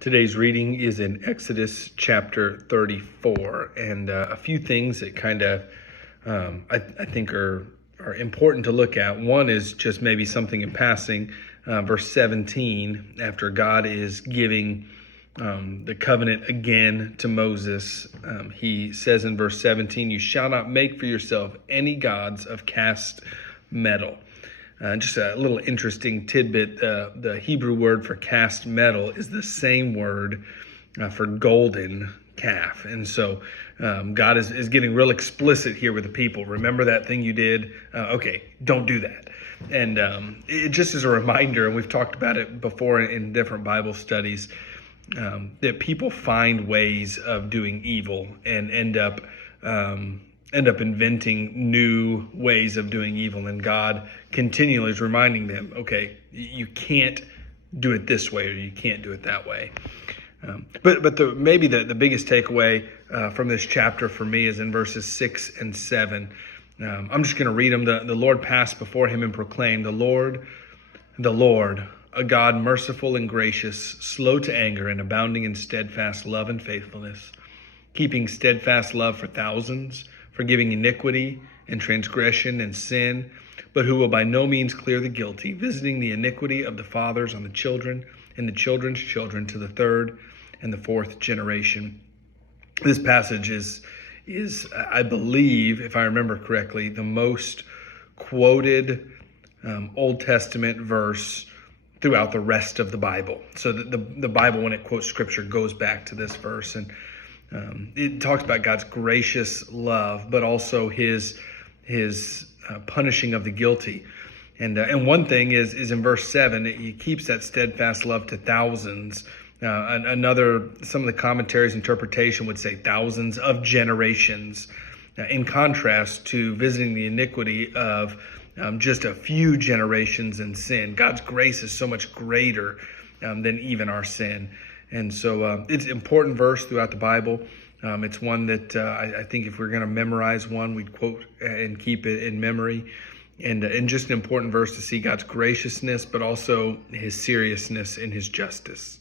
Today's reading is in Exodus chapter 34, and a few things that kind of I think are important to look at. One is just maybe something in passing. Verse 17, after God is giving the covenant again to Moses, he says in verse 17, "You shall not make for yourself any gods of cast metal." Just a little interesting tidbit, the Hebrew word for cast metal is the same word for golden calf. And so God is getting real explicit here with the people. Remember that thing you did? Okay, don't do that. And it just is a reminder, and we've talked about it before in different Bible studies, that people find ways of doing evil and end up inventing new ways of doing evil, and God continually is reminding them, okay, you can't do it this way, or you can't do it that way. But maybe the biggest takeaway from this chapter for me is in verses 6 and 7. I'm just going to read them. The Lord passed before him and proclaimed, the Lord, a God merciful and gracious, slow to anger and abounding in steadfast love and faithfulness, keeping steadfast love for thousands, forgiving iniquity and transgression and sin, but who will by no means clear the guilty, visiting the iniquity of the fathers on the children and the children's children to the third and the fourth generation. This passage is I believe, if I remember correctly, the most quoted Old Testament verse throughout the rest of the Bible. So the Bible, when it quotes scripture, goes back to this verse, and it talks about God's gracious love, but also his punishing of the guilty. And one thing is in verse 7, he keeps that steadfast love to thousands. Some of the commentaries' interpretation would say thousands of generations, in contrast to visiting the iniquity of just a few generations in sin. God's grace is so much greater than even our sin. And so it's an important verse throughout the Bible. It's one that I think if we're going to memorize one, we'd quote and keep it in memory. And just an important verse to see God's graciousness, but also his seriousness in his justice.